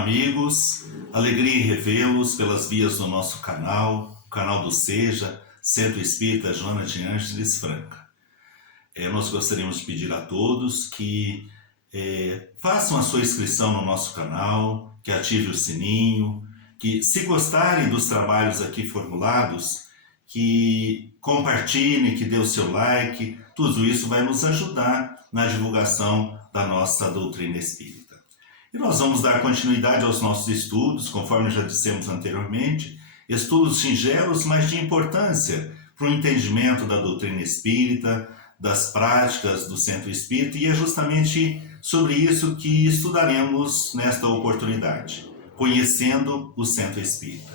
Olá, amigos. Alegria em revê-los pelas vias do nosso canal, o canal do Seja, Centro Espírita Joana de Ângeles Franca. Nós gostaríamos de pedir a todos que façam a sua inscrição no nosso canal, que ative o sininho, que, se gostarem dos trabalhos aqui formulados, que compartilhem, que dê o seu like. Tudo isso vai nos ajudar na divulgação da nossa doutrina espírita. E nós vamos dar continuidade aos nossos estudos, conforme já dissemos anteriormente, estudos singelos, mas de importância para o entendimento da doutrina espírita, das práticas do Centro Espírita, e é justamente sobre isso que estudaremos nesta oportunidade, conhecendo o Centro Espírita.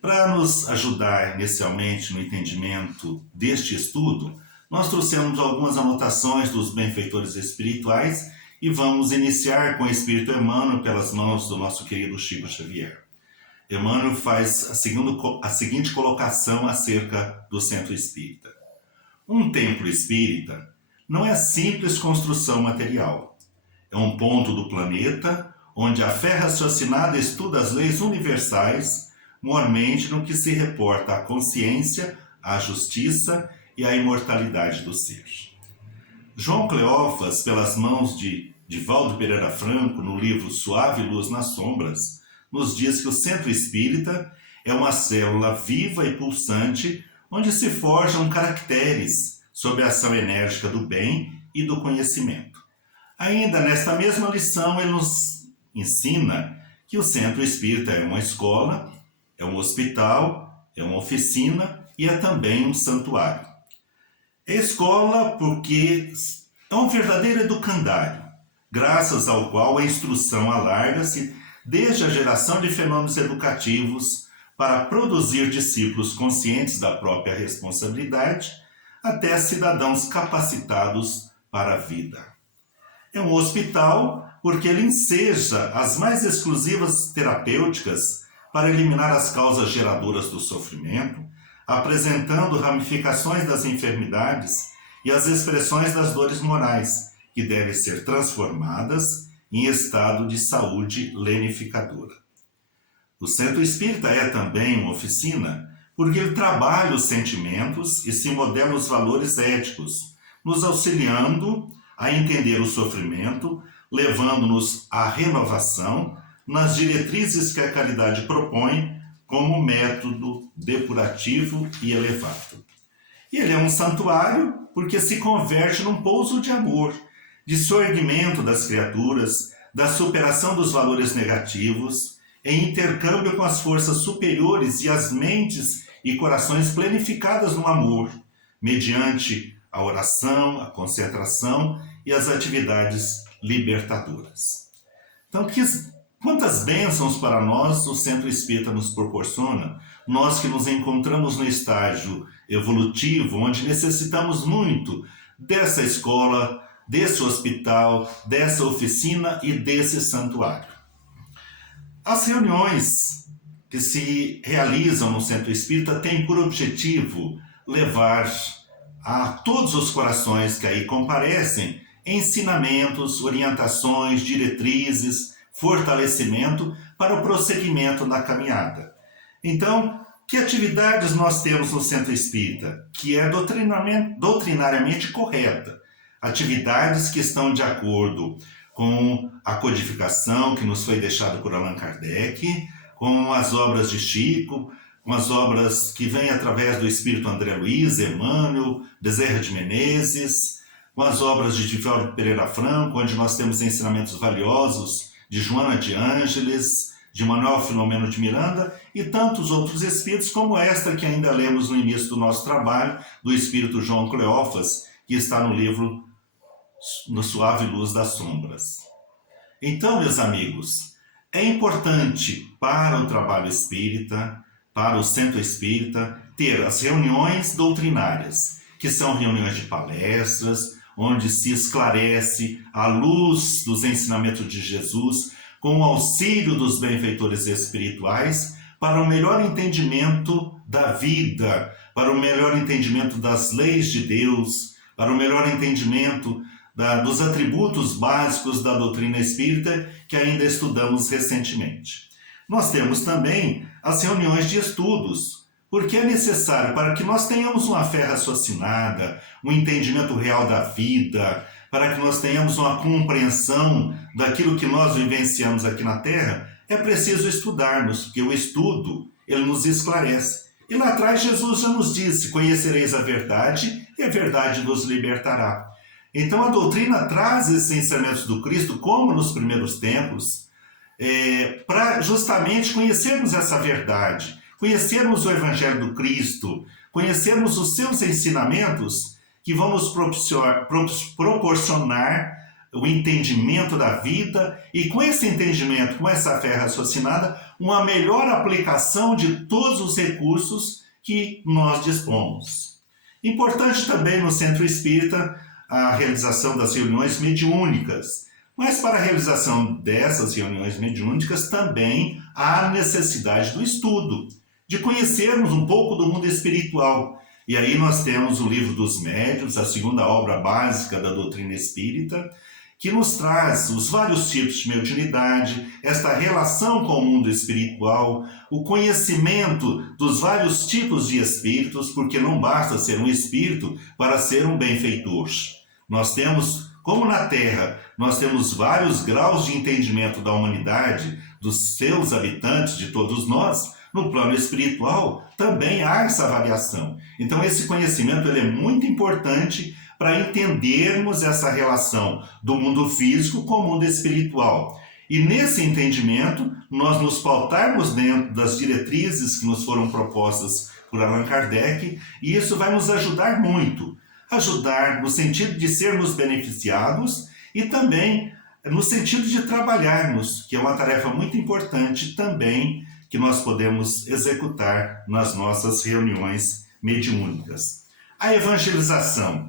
Para nos ajudar inicialmente no entendimento deste estudo, nós trouxemos algumas anotações dos benfeitores espirituais e vamos iniciar com o Espírito Emmanuel pelas mãos do nosso querido Chico Xavier. Emmanuel faz a seguinte colocação acerca do Centro Espírita. Um templo espírita não é simples construção material. É um ponto do planeta onde a fé raciocinada estuda as leis universais, mormente no que se reporta à consciência, à justiça e à imortalidade do ser. João Cleófas, pelas mãos de Divaldo Pereira Franco, no livro Suave Luz nas Sombras, nos diz que o Centro Espírita é uma célula viva e pulsante onde se forjam caracteres sob a ação enérgica do bem e do conhecimento. Ainda nesta mesma lição, ele nos ensina que o Centro Espírita é uma escola, é um hospital, é uma oficina e é também um santuário. É escola porque é um verdadeiro educandário, graças ao qual a instrução alarga-se desde a geração de fenômenos educativos para produzir discípulos conscientes da própria responsabilidade até cidadãos capacitados para a vida. É um hospital porque ele enseja as mais exclusivas terapêuticas para eliminar as causas geradoras do sofrimento, apresentando ramificações das enfermidades e as expressões das dores morais, que devem ser transformadas em estado de saúde lenificadora. O Centro Espírita é também uma oficina porque ele trabalha os sentimentos e se modela os valores éticos, nos auxiliando a entender o sofrimento, levando-nos à renovação nas diretrizes que a caridade propõe como método depurativo e elevado. E ele é um santuário porque se converte num pouso de amor, de soerguimento das criaturas, da superação dos valores negativos, em intercâmbio com as forças superiores e as mentes e corações planificadas no amor, mediante a oração, a concentração e as atividades libertadoras. Então, quantas bênçãos para nós o Centro Espírita nos proporciona, nós que nos encontramos no estágio evolutivo, onde necessitamos muito dessa escola, desse hospital, dessa oficina e desse santuário. As reuniões que se realizam no Centro Espírita têm por objetivo levar a todos os corações que aí comparecem ensinamentos, orientações, diretrizes, fortalecimento para o prosseguimento da caminhada. Então, que atividades nós temos no Centro Espírita? Que é doutrinariamente correta. Atividades que estão de acordo com a codificação que nos foi deixada por Allan Kardec, com as obras de Chico, com as obras que vêm através do Espírito André Luiz, Emmanuel, Bezerra de Menezes, com as obras de Divaldo Pereira Franco, onde nós temos ensinamentos valiosos de Joana de Ângeles, de Manuel Filomeno de Miranda e tantos outros espíritos, como esta que ainda lemos no início do nosso trabalho, do Espírito João Cleófas, que está no livro No Suave Luz das Sombras. Então, meus amigos, é importante para o trabalho espírita, para o Centro Espírita, ter as reuniões doutrinárias, que são reuniões de palestras, onde se esclarece a luz dos ensinamentos de Jesus, com o auxílio dos benfeitores espirituais, para o melhor entendimento da vida, para o melhor entendimento das leis de Deus, para o melhor entendimento dos atributos básicos da doutrina espírita que ainda estudamos recentemente. Nós temos também as reuniões de estudos, porque é necessário para que nós tenhamos uma fé raciocinada, um entendimento real da vida, para que nós tenhamos uma compreensão daquilo que nós vivenciamos aqui na Terra, é preciso estudarmos, porque o estudo, ele nos esclarece. E lá atrás Jesus já nos disse, conhecereis a verdade e a verdade vos libertará. Então a doutrina traz esses ensinamentos do Cristo, como nos primeiros tempos, para justamente conhecermos essa verdade, conhecermos o Evangelho do Cristo, conhecermos os seus ensinamentos que vão nos proporcionar o entendimento da vida e com esse entendimento, com essa fé raciocinada, uma melhor aplicação de todos os recursos que nós dispomos. Importante também no Centro Espírita a realização das reuniões mediúnicas. Mas para a realização dessas reuniões mediúnicas também há necessidade do estudo, de conhecermos um pouco do mundo espiritual. E aí nós temos o Livro dos Médiuns, a segunda obra básica da doutrina espírita, que nos traz os vários tipos de mediunidade, esta relação com o mundo espiritual, o conhecimento dos vários tipos de espíritos, porque não basta ser um espírito para ser um benfeitor. Nós temos, como na Terra, nós temos vários graus de entendimento da humanidade, dos seus habitantes, de todos nós. No plano espiritual também há essa variação. Então esse conhecimento ele é muito importante para entendermos essa relação do mundo físico com o mundo espiritual. E nesse entendimento, nós nos pautarmos dentro das diretrizes que nos foram propostas por Allan Kardec, e isso vai nos ajudar muito. Ajudar no sentido de sermos beneficiados e também no sentido de trabalharmos, que é uma tarefa muito importante também que nós podemos executar nas nossas reuniões mediúnicas. A evangelização.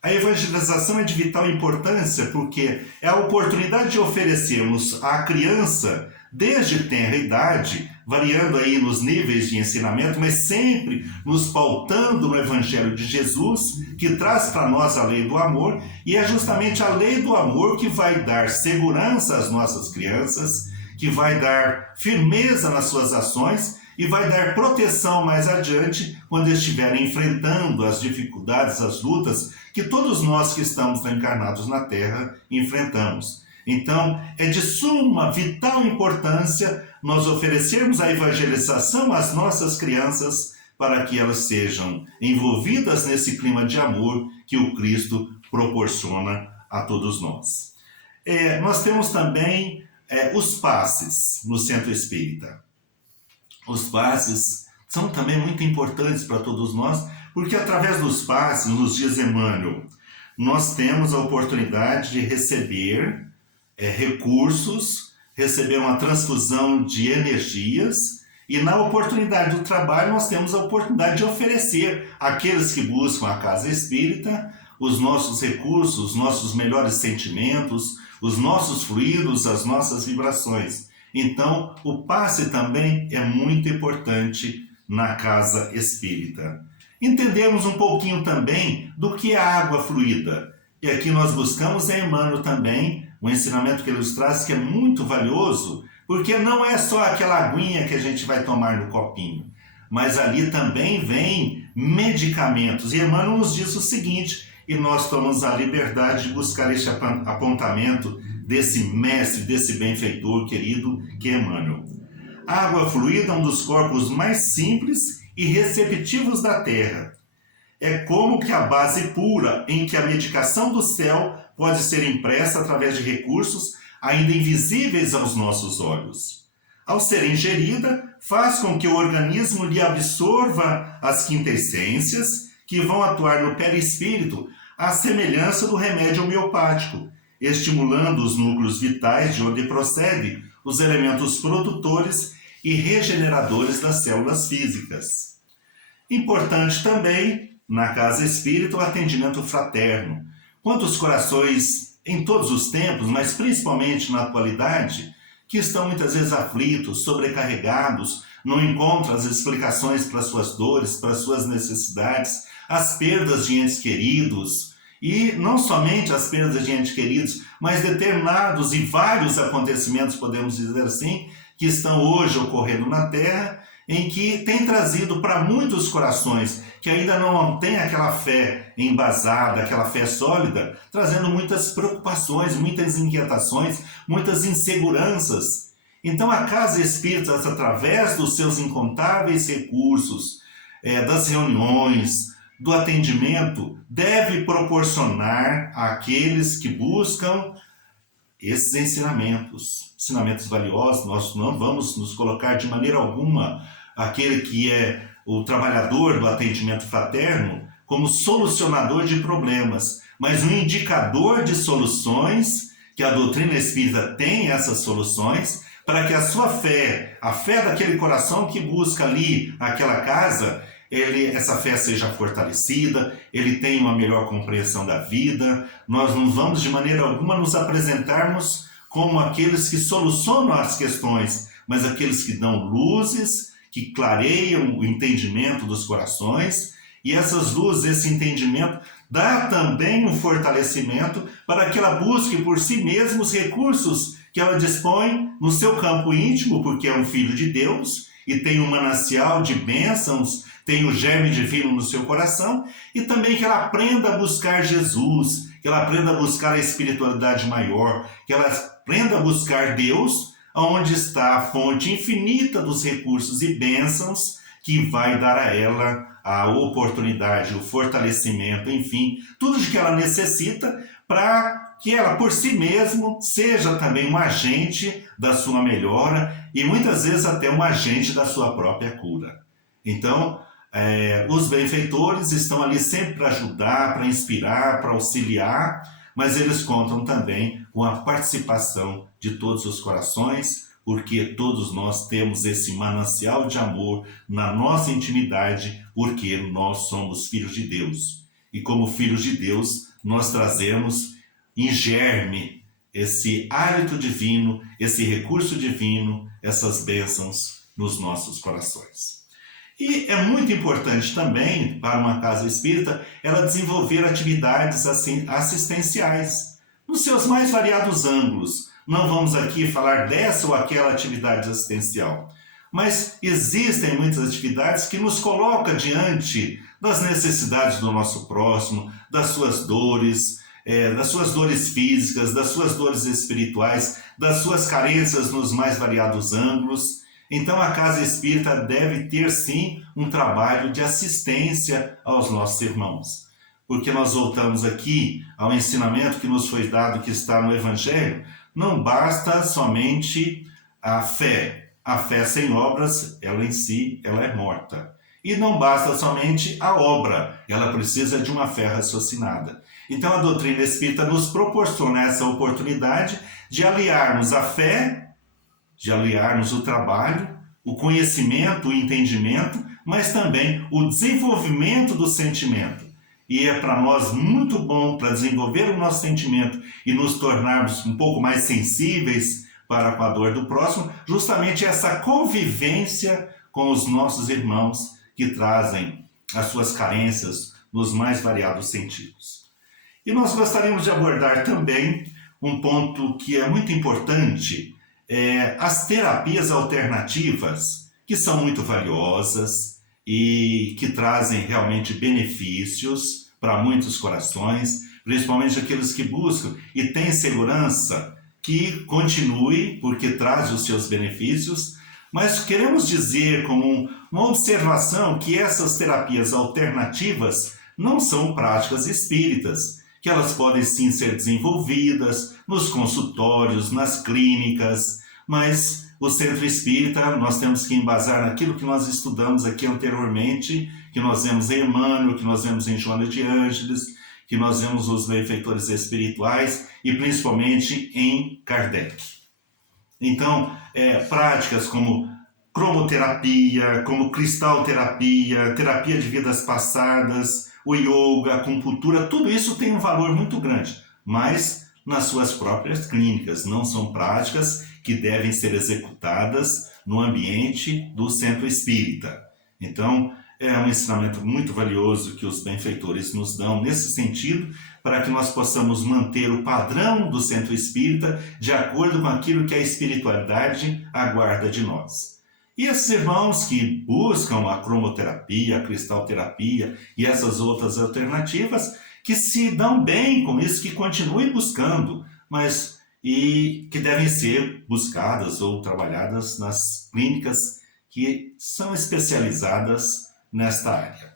A evangelização é de vital importância porque é a oportunidade de oferecermos à criança, desde tenra idade, variando aí nos níveis de ensinamento, mas sempre nos pautando no Evangelho de Jesus, que traz para nós a lei do amor, e é justamente a lei do amor que vai dar segurança às nossas crianças, que vai dar firmeza nas suas ações e vai dar proteção mais adiante quando estiverem enfrentando as dificuldades, as lutas que todos nós que estamos encarnados na Terra enfrentamos. Então, é de suma, vital importância nós oferecermos a evangelização às nossas crianças para que elas sejam envolvidas nesse clima de amor que o Cristo proporciona a todos nós. Nós temos também os passes no Centro Espírita. Os passes são também muito importantes para todos nós, porque através dos passes, nos diz Emmanuel, nós temos a oportunidade de receber recursos, receber uma transfusão de energias, e na oportunidade do trabalho nós temos a oportunidade de oferecer àqueles que buscam a casa espírita os nossos recursos, os nossos melhores sentimentos, os nossos fluidos, as nossas vibrações. Então, o passe também é muito importante na casa espírita. Entendemos um pouquinho também do que é a água fluida. E aqui nós buscamos em Emmanuel também um ensinamento que ele nos traz que é muito valioso, porque não é só aquela aguinha que a gente vai tomar no copinho, mas ali também vem medicamentos. E Emmanuel nos diz o seguinte, e nós tomamos a liberdade de buscar este apontamento desse mestre, desse benfeitor querido que é Emmanuel. A água fluida é um dos corpos mais simples e receptivos da Terra. É como que a base pura em que a medicação do céu pode ser impressa através de recursos ainda invisíveis aos nossos olhos. Ao ser ingerida, faz com que o organismo lhe absorva as quintessências que vão atuar no perispírito à semelhança do remédio homeopático, estimulando os núcleos vitais de onde procedem os elementos produtores e regeneradores das células físicas. Importante também, na casa espírita, o atendimento fraterno. Quantos corações, em todos os tempos, mas principalmente na atualidade, que estão muitas vezes aflitos, sobrecarregados, não encontram as explicações para suas dores, para suas necessidades, as perdas de entes queridos, E não somente as perdas de entes queridos, mas determinados e vários acontecimentos, podemos dizer assim, que estão hoje ocorrendo na Terra, em que tem trazido para muitos corações que ainda não têm aquela fé embasada, aquela fé sólida, trazendo muitas preocupações, muitas inquietações, muitas inseguranças. Então a Casa Espírita, através dos seus incontáveis recursos, das reuniões, do atendimento, deve proporcionar àqueles que buscam esses ensinamentos valiosos. Nós não vamos nos colocar de maneira alguma aquele que é o trabalhador do atendimento fraterno como solucionador de problemas, mas um indicador de soluções, que a doutrina espírita tem essas soluções, para que a sua fé, a fé daquele coração que busca ali aquela casa, essa fé seja fortalecida, ele tenha uma melhor compreensão da vida. Nós não vamos de maneira alguma nos apresentarmos como aqueles que solucionam as questões, mas aqueles que dão luzes, que clareiam o entendimento dos corações, e essas luzes, esse entendimento, dá também um fortalecimento para que ela busque por si mesma os recursos que ela dispõe no seu campo íntimo, porque é um filho de Deus e tem um manancial de bênçãos, tem o germe divino no seu coração, e também que ela aprenda a buscar Jesus, que ela aprenda a buscar a espiritualidade maior, que ela aprenda a buscar Deus, onde está a fonte infinita dos recursos e bênçãos que vai dar a ela a oportunidade, o fortalecimento, enfim, tudo o que ela necessita para que ela por si mesma seja também um agente da sua melhora e muitas vezes até um agente da sua própria cura. Então, os benfeitores estão ali sempre para ajudar, para inspirar, para auxiliar, mas eles contam também com a participação de todos os corações, porque todos nós temos esse manancial de amor na nossa intimidade, porque nós somos filhos de Deus. E como filhos de Deus, nós trazemos em germe esse hálito divino, esse recurso divino, essas bênçãos nos nossos corações. E é muito importante também, para uma casa espírita, ela desenvolver atividades assistenciais, nos seus mais variados ângulos. Não vamos aqui falar dessa ou aquela atividade assistencial, mas existem muitas atividades que nos colocam diante das necessidades do nosso próximo, das suas dores físicas, das suas dores espirituais, das suas carências nos mais variados ângulos. Então a Casa Espírita deve ter sim um trabalho de assistência aos nossos irmãos. Porque nós voltamos aqui ao ensinamento que nos foi dado, que está no Evangelho, não basta somente a fé. A fé sem obras, ela em si, ela é morta. E não basta somente a obra, ela precisa de uma fé raciocinada. Então a doutrina espírita nos proporciona essa oportunidade de aliarmos a fé, de aliarmos o trabalho, o conhecimento, o entendimento, mas também o desenvolvimento do sentimento. E é para nós muito bom, para desenvolver o nosso sentimento e nos tornarmos um pouco mais sensíveis para com a dor do próximo, justamente essa convivência com os nossos irmãos que trazem as suas carências nos mais variados sentidos. E nós gostaríamos de abordar também um ponto que é muito importante, as terapias alternativas, que são muito valiosas e que trazem realmente benefícios para muitos corações, principalmente aqueles que buscam e têm segurança, que continue, porque traz os seus benefícios, mas queremos dizer como uma observação que essas terapias alternativas não são práticas espíritas, que elas podem sim ser desenvolvidas nos consultórios, nas clínicas, mas o Centro Espírita, nós temos que embasar naquilo que nós estudamos aqui anteriormente, que nós vemos em Emmanuel, que nós vemos em Joana de Ângeles, que nós vemos os benfeitores espirituais e principalmente em Kardec. Então, práticas como cromoterapia, como cristalterapia, terapia de vidas passadas, o yoga, a acupuntura, tudo isso tem um valor muito grande, mas nas suas próprias clínicas, não são práticas que devem ser executadas no ambiente do centro espírita. Então, É um ensinamento muito valioso que os benfeitores nos dão nesse sentido, para que nós possamos manter o padrão do centro espírita de acordo com aquilo que a espiritualidade aguarda de nós. E esses irmãos que buscam a cromoterapia, a cristalterapia e essas outras alternativas, que se dão bem com isso, que continuem buscando, mas e que devem ser buscadas ou trabalhadas nas clínicas que são especializadas nesta área.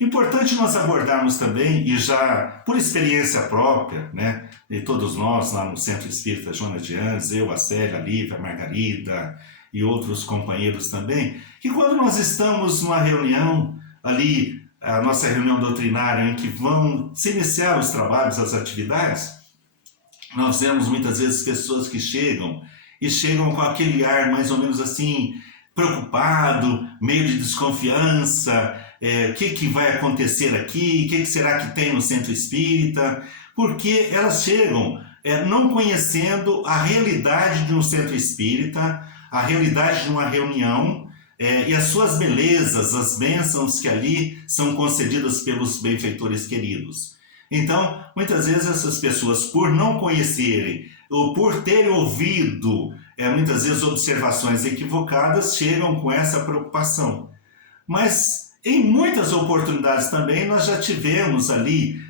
Importante nós abordarmos também, e já por experiência própria, né, de todos nós lá no Centro Espírita Joana de Anjos, eu, a Célia, a Lívia, a Margarida e outros companheiros também, que quando nós estamos numa reunião ali, a nossa reunião doutrinária, em que vão se iniciar os trabalhos, as atividades, nós vemos muitas vezes pessoas que chegam com aquele ar mais ou menos assim, preocupado, meio de desconfiança, o que vai acontecer aqui, o que será que tem no centro espírita, porque elas chegam não conhecendo a realidade de um centro espírita, a realidade de uma reunião e as suas belezas, as bênçãos que ali são concedidas pelos benfeitores queridos. Então, muitas vezes essas pessoas, por não conhecerem ou por terem ouvido muitas vezes observações equivocadas, chegam com essa preocupação. Mas em muitas oportunidades também nós já tivemos ali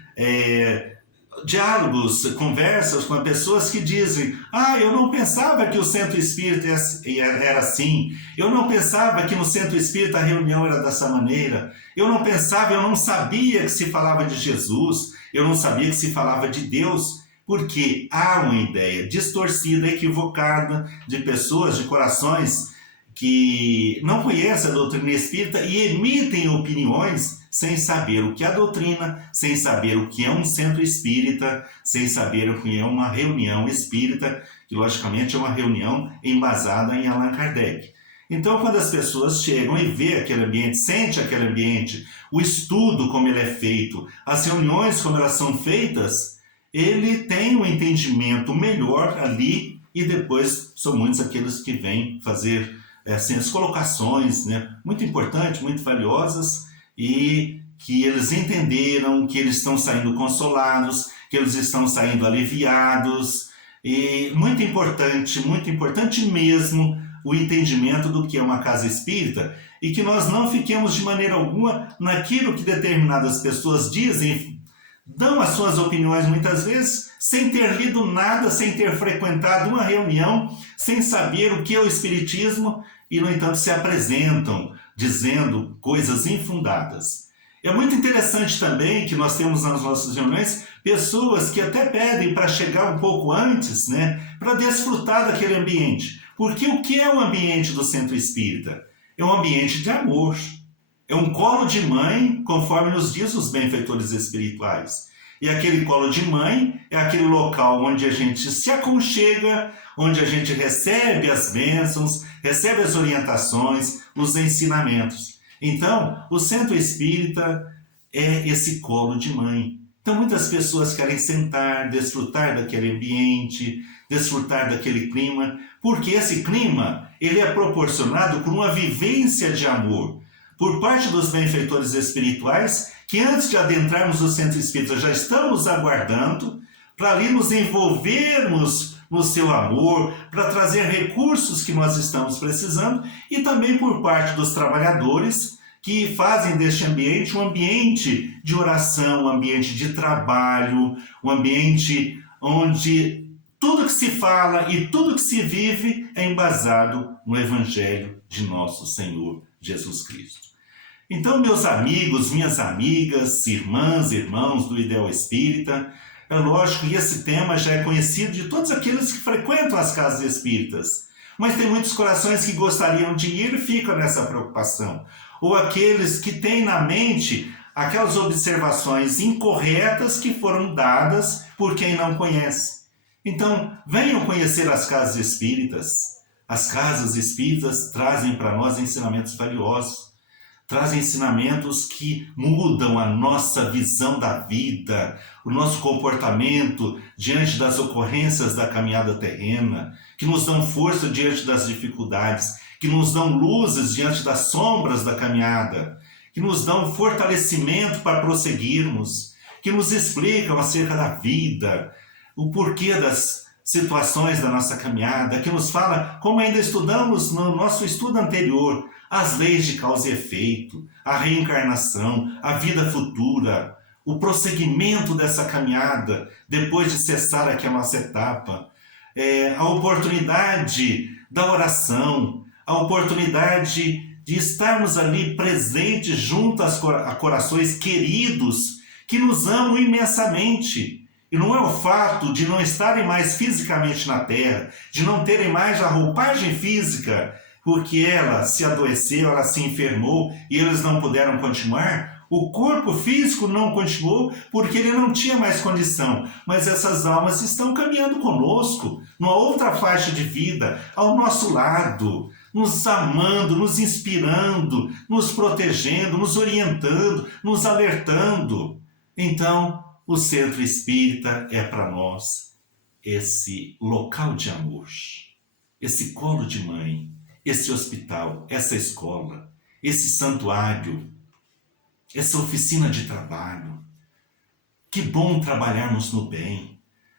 diálogos, conversas com pessoas que dizem: eu não pensava que o centro espírita era assim, eu não pensava que no centro espírita a reunião era dessa maneira, eu não sabia que se falava de Jesus, eu não sabia que se falava de Deus, porque há uma ideia distorcida, equivocada de pessoas, de corações que não conhecem a doutrina espírita e emitem opiniões sem saber o que é a doutrina, sem saber o que é um centro espírita, sem saber o que é uma reunião espírita, que logicamente é uma reunião embasada em Allan Kardec. Então, quando as pessoas chegam e vê aquele ambiente, sente aquele ambiente, o estudo como ele é feito, as reuniões como elas são feitas, ele tem um entendimento melhor ali, e depois são muitos aqueles que vêm fazer assim, as colocações, né, muito importantes, muito valiosas, e que eles entenderam, que eles estão saindo consolados, que eles estão saindo aliviados, e muito importante mesmo o entendimento do que é uma casa espírita, e que nós não fiquemos de maneira alguma naquilo que determinadas pessoas dizem, dão as suas opiniões muitas vezes, sem ter lido nada, sem ter frequentado uma reunião, sem saber o que é o espiritismo, e no entanto se apresentam dizendo coisas infundadas. É muito interessante também que nós temos nas nossas reuniões pessoas que até pedem para chegar um pouco antes, né, para desfrutar daquele ambiente. Porque o que é o ambiente do centro espírita? É um ambiente de amor. É um colo de mãe, conforme nos diz os benfeitores espirituais. E aquele colo de mãe é aquele local onde a gente se aconchega, onde a gente recebe as bênçãos, recebe as orientações, os ensinamentos. Então, o centro espírita é esse colo de mãe. Então, muitas pessoas querem sentar, desfrutar daquele ambiente, desfrutar daquele clima, porque esse clima ele é proporcionado por uma vivência de amor, por parte dos benfeitores espirituais, que antes de adentrarmos o centro espírita já estão nos aguardando, para ali nos envolvermos no seu amor, para trazer recursos que nós estamos precisando, e também por parte dos trabalhadores, que fazem deste ambiente um ambiente de oração, um ambiente de trabalho, um ambiente onde tudo que se fala e tudo que se vive é embasado no Evangelho de nosso Senhor Jesus Cristo. Então, meus amigos, minhas amigas, irmãs, irmãos do Ideal Espírita, é lógico que esse tema já é conhecido de todos aqueles que frequentam as casas espíritas, mas tem muitos corações que gostariam de ir e ficam nessa preocupação, ou aqueles que têm na mente aquelas observações incorretas que foram dadas por quem não conhece. Então, venham conhecer as casas espíritas. As casas espíritas trazem para nós ensinamentos valiosos, trazem ensinamentos que mudam a nossa visão da vida, o nosso comportamento diante das ocorrências da caminhada terrena, que nos dão força diante das dificuldades, que nos dão luzes diante das sombras da caminhada, que nos dão fortalecimento para prosseguirmos, que nos explicam acerca da vida, o porquê das situações da nossa caminhada, que nos fala, como ainda estudamos no nosso estudo anterior, as leis de causa e efeito, a reencarnação, a vida futura, o prosseguimento dessa caminhada depois de cessar aqui a nossa etapa, a oportunidade da oração, a oportunidade de estarmos ali presentes junto a corações queridos que nos amam imensamente. E não é o fato de não estarem mais fisicamente na Terra, de não terem mais a roupagem física, porque ela se adoeceu, ela se enfermou e eles não puderam continuar. O corpo físico não continuou porque ele não tinha mais condição, mas essas almas estão caminhando conosco, numa outra faixa de vida, ao nosso lado, nos amando, nos inspirando, nos protegendo, nos orientando, nos alertando. Então, o Centro Espírita é para nós esse local de amor, esse colo de mãe, esse hospital, essa escola, esse santuário, essa oficina de trabalho. Que bom trabalharmos no bem,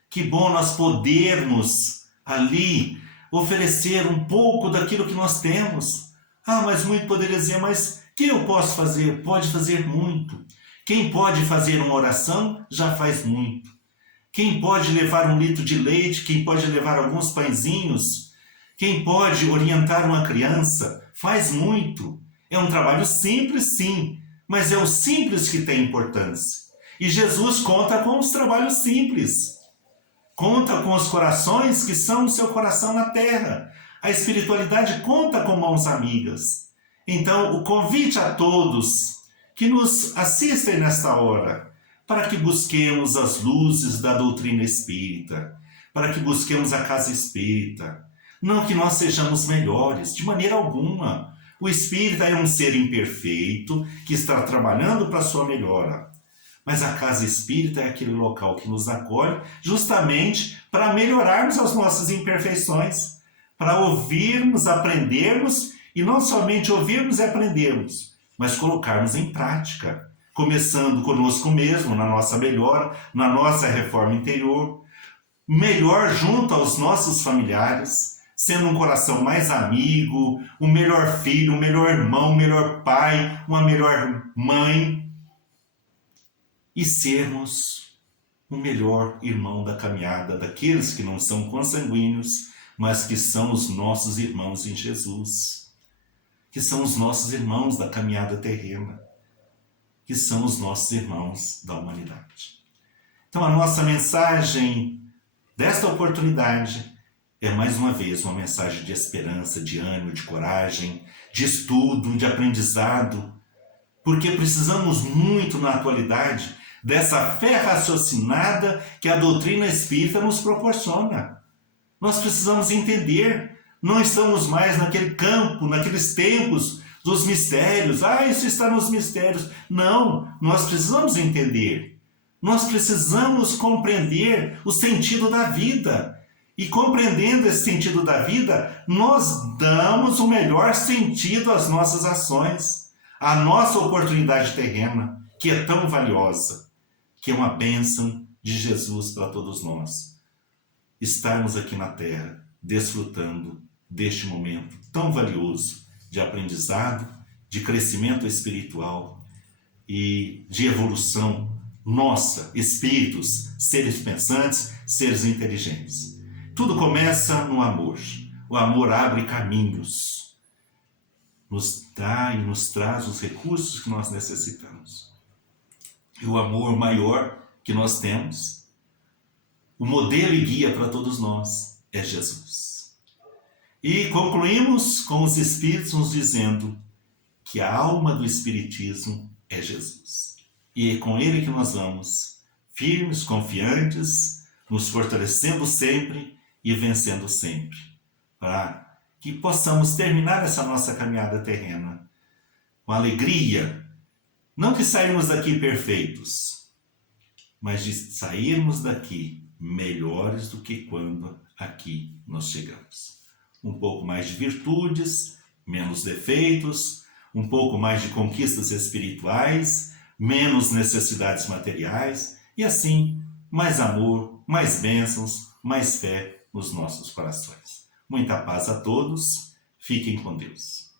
que bom nós podermos ali oferecer um pouco daquilo que nós temos. Mas muito poderia dizer, mas o que eu posso fazer? Pode fazer muito. Quem pode fazer uma oração, já faz muito. Quem pode levar um litro de leite, quem pode levar alguns pãezinhos, quem pode orientar uma criança, faz muito. É um trabalho simples, sim, mas é o simples que tem importância. E Jesus conta com os trabalhos simples. Conta com os corações que são o seu coração na terra. A espiritualidade conta com mãos amigas. Então, o convite a todos que nos assistem nesta hora, para que busquemos as luzes da doutrina espírita, para que busquemos a casa espírita. Não que nós sejamos melhores, de maneira alguma. O espírita é um ser imperfeito que está trabalhando para a sua melhora. Mas a casa espírita é aquele local que nos acolhe justamente para melhorarmos as nossas imperfeições, para ouvirmos, aprendermos, e não somente ouvirmos e aprendermos, mas colocarmos em prática, começando conosco mesmo, na nossa melhora, na nossa reforma interior, melhor junto aos nossos familiares, sendo um coração mais amigo, um melhor filho, um melhor irmão, um melhor pai, uma melhor mãe, e sermos o melhor irmão da caminhada daqueles que não são consanguíneos, mas que são os nossos irmãos em Jesus, que são os nossos irmãos da caminhada terrena, que são os nossos irmãos da humanidade. Então a nossa mensagem desta oportunidade é mais uma vez uma mensagem de esperança, de ânimo, de coragem, de estudo, de aprendizado, porque precisamos muito na atualidade dessa fé raciocinada que a doutrina espírita nos proporciona. Nós precisamos entender, não estamos mais naquele campo, naqueles tempos dos mistérios. Isso está nos mistérios. Não, nós precisamos entender. Nós precisamos compreender o sentido da vida. E compreendendo esse sentido da vida, nós damos o melhor sentido às nossas ações, à nossa oportunidade terrena, que é tão valiosa, que é uma bênção de Jesus para todos nós. Estarmos aqui na Terra, desfrutando deste momento tão valioso de aprendizado, de crescimento espiritual e de evolução nossa, espíritos, seres pensantes, seres inteligentes. Tudo começa no amor. O amor abre caminhos, nos dá e nos traz os recursos que nós necessitamos. E o amor maior que nós temos, o modelo e guia para todos nós, é Jesus. E concluímos com os Espíritos nos dizendo que a alma do Espiritismo é Jesus. E é com Ele que nós vamos, firmes, confiantes, nos fortalecendo sempre e vencendo sempre, para que possamos terminar essa nossa caminhada terrena com alegria, não de sairmos daqui perfeitos, mas de sairmos daqui melhores do que quando aqui nós chegamos. Um pouco mais de virtudes, menos defeitos, um pouco mais de conquistas espirituais, menos necessidades materiais e assim mais amor, mais bênçãos, mais fé nos nossos corações. Muita paz a todos, fiquem com Deus.